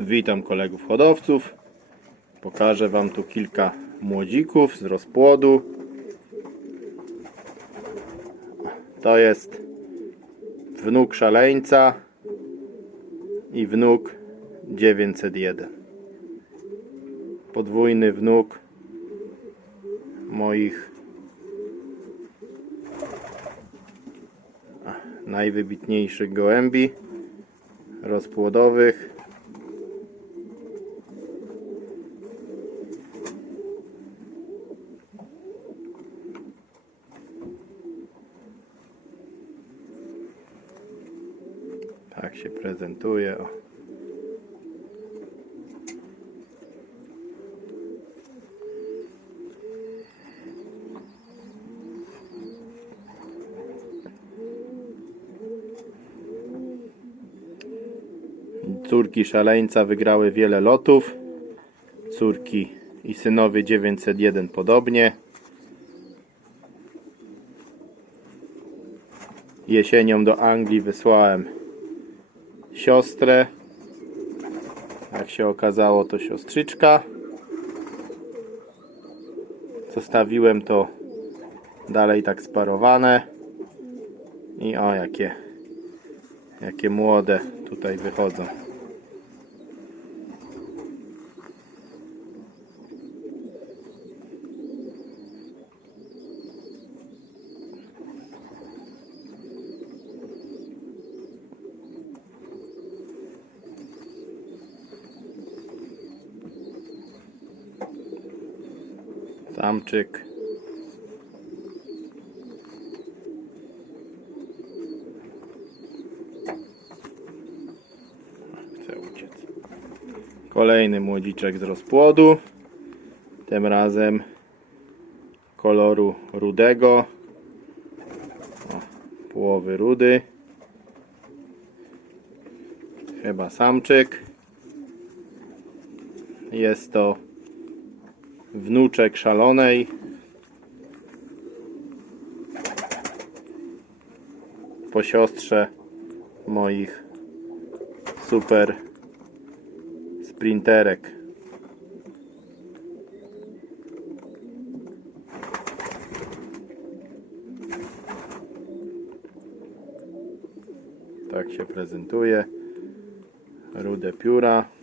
Witam kolegów hodowców. Pokażę Wam tu kilka młodzików z rozpłodu. To jest wnuk szaleńca i wnuk 901. Podwójny wnuk moich najwybitniejszych gołębi rozpłodowych. Tak się prezentuje. O. Córki szaleńca wygrały wiele lotów. Córki i synowie 901 podobnie. Jesienią do Anglii wysłałem siostrę. Jak się okazało, to siostrzyczka. Zostawiłem to dalej tak sparowane. I o jakie jakie młode tutaj wychodzą. Chce uciec. Kolejny młodziczek z rozpłodu. Tym razem koloru rudego. O, połowy rudy. Chyba samczyk. Jest to wnuczek szalonej. Po siostrze moich super sprinterek. Tak się prezentuje. Rude pióra.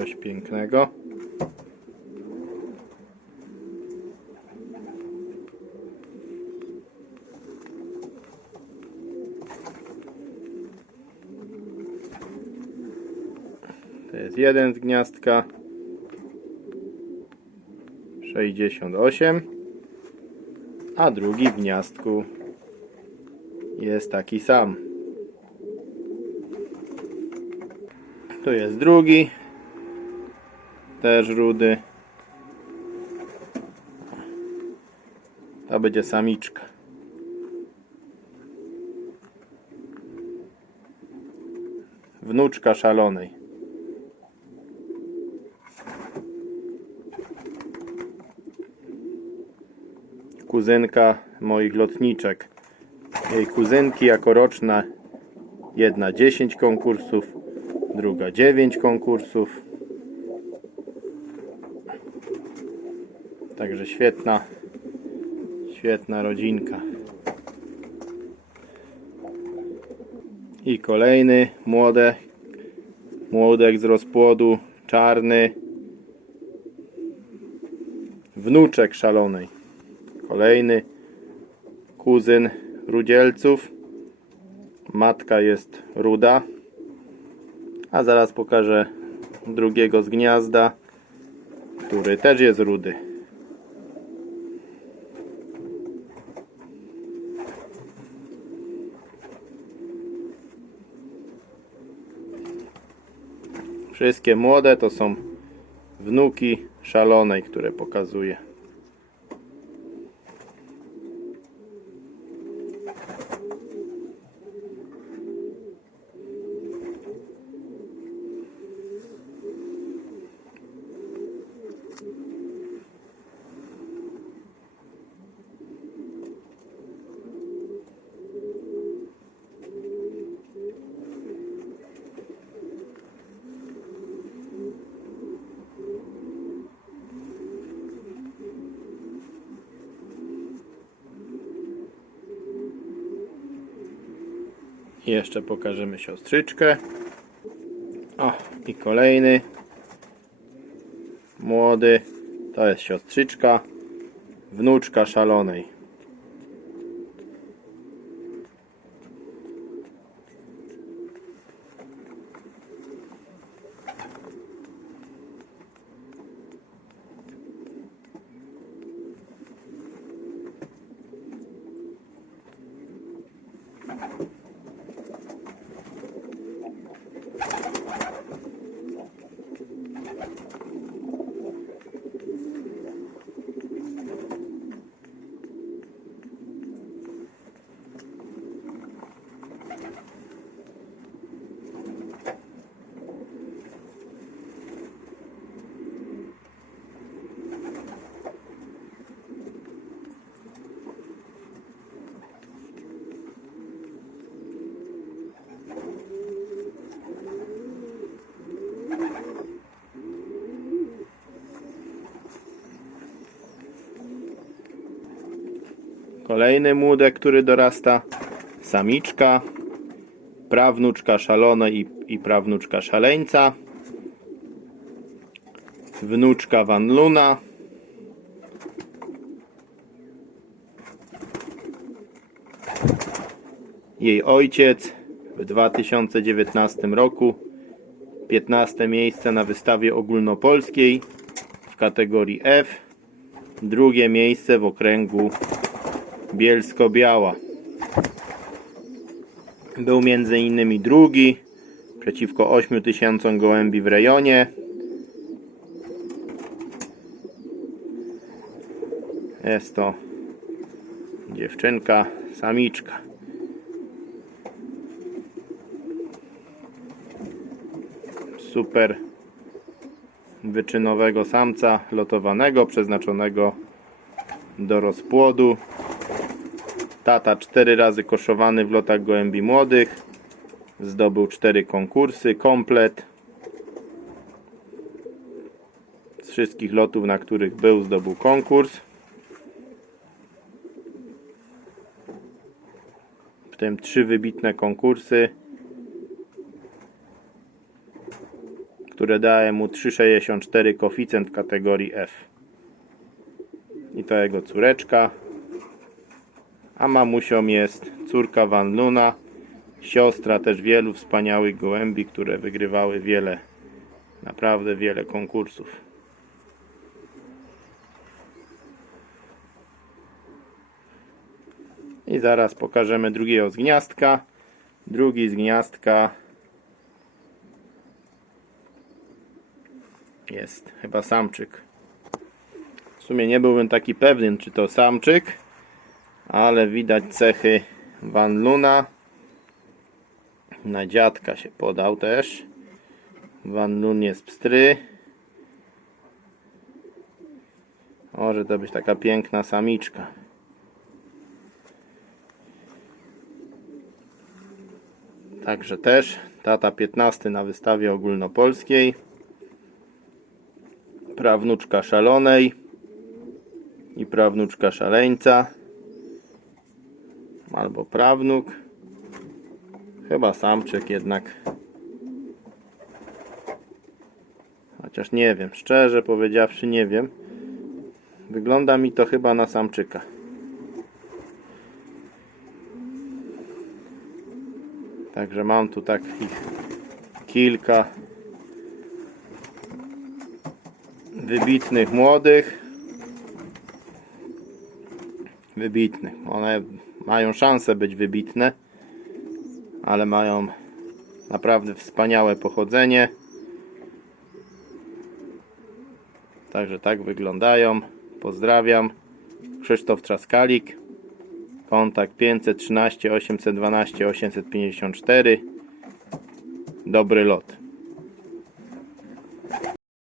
Coś pięknego. To jest jeden z gniazdka. 68. A drugi w gniazdku jest taki sam. Tu jest drugi. Też rudy. To będzie samiczka. Wnuczka szalonej. Kuzynka moich lotniczek. Jej kuzynki jako roczna jedna 10 konkursów, druga 9 konkursów. Także świetna, świetna rodzinka. I kolejny młode, młodek z rozpłodu, czarny, wnuczek szalonej. Kolejny kuzyn rudzielców. Matka jest ruda. A zaraz pokażę drugiego z gniazda, który też jest rudy. Wszystkie młode to są wnuki szalonej, które pokazuję. Jeszcze pokażemy siostrzyczkę. O, i kolejny. Młody. To jest siostrzyczka. Wnuczka szalonej. Kolejny młodek, który dorasta. Samiczka. Prawnuczka szalonej i, i prawnuczka szaleńca. Wnuczka Van Luna. Jej ojciec w 2019 roku 15 miejsce na wystawie ogólnopolskiej w kategorii F. Drugie miejsce w okręgu Bielsko-Biała. Był między innymi drugi przeciwko 8 tysiącom gołębi w rejonie. Jest to dziewczynka, samiczka. Super wyczynowego samca lotowanego, przeznaczonego do rozpłodu. Tata cztery razy koszowany w lotach gołębi młodych. Zdobył cztery konkursy, komplet. Z wszystkich lotów, na których był, zdobył konkurs. W tym trzy wybitne konkursy, które daje mu 3,64 koeficjent w kategorii F. I to jego córeczka. A mamusią jest córka Van Luna, siostra też wielu wspaniałych gołębi, które wygrywały wiele, naprawdę wiele konkursów. I zaraz pokażemy drugiego z gniazdka. Drugi z gniazdka jest chyba samczyk. W sumie nie byłbym taki pewien, czy to samczyk, ale widać cechy Van Luna. Na dziadka się podał też. Van Lun jest pstry. Może to być taka piękna samiczka. Także też tata 15 na wystawie ogólnopolskiej. Prawnuczka szalonej i prawnuczka szaleńca albo prawnuk. Chyba samczyk jednak. Chociaż nie wiem, szczerze powiedziawszy nie wiem. Wygląda mi to chyba na samczyka. Także mam tu takich kilka wybitnych młodych wybitnych. One mają szansę być wybitne, ale mają naprawdę wspaniałe pochodzenie. Także tak wyglądają. Pozdrawiam. Krzysztof Trzaskalik. Kontakt 513 812 854. Dobry lot.